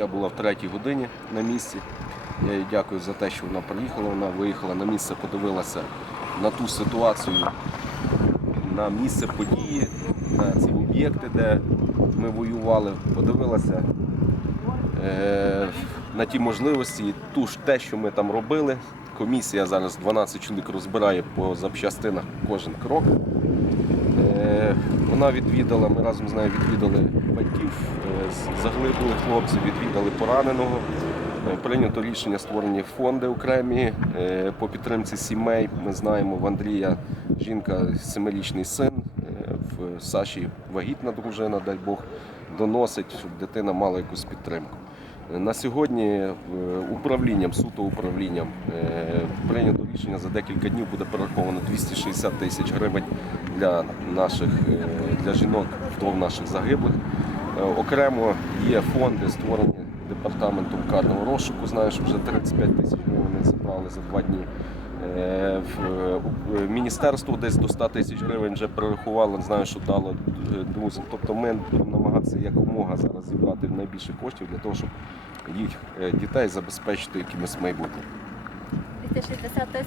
Я була в третій годині на місці. Я їй дякую за те, що вона приїхала. Вона виїхала на місце, подивилася на ту ситуацію, на місце події, на ці об'єкти, де ми воювали, подивилася е, на ті можливості, ту ж те, що ми там робили. Комісія зараз 12 чоловік розбирає по запчастинах кожен крок. Е, Вона відвідала, ми разом з нею відвідали батьків, е, заглибили хлопців, відвідали пораненого. Е, Прийнято рішення створені фонди окремі е, по підтримці сімей. Ми знаємо в Андрія жінка семирічний син, в Саші вагітна дружина, дай Бог, доносить, щоб дитина мала якусь підтримку. На сьогодні е, управлінням, суто управлінням е, прийнято рішення за декілька днів буде перераховано 260 тисяч гривень для наших е, для жінок, вдов наших загиблих. Окремо є фонди, створені департаментом карного розшуку. Знаю, що вже 35 тисяч гривень забрали за два дні. Е, е, Міністерство десь до 100 тисяч гривень вже перерахувало, знаю, що дало е, друзям. Тобто ми будемо намагатися якомога зараз зібрати найбільше коштів для того, щоб їх дітей забезпечити якимось майбутнім. 260 тисяч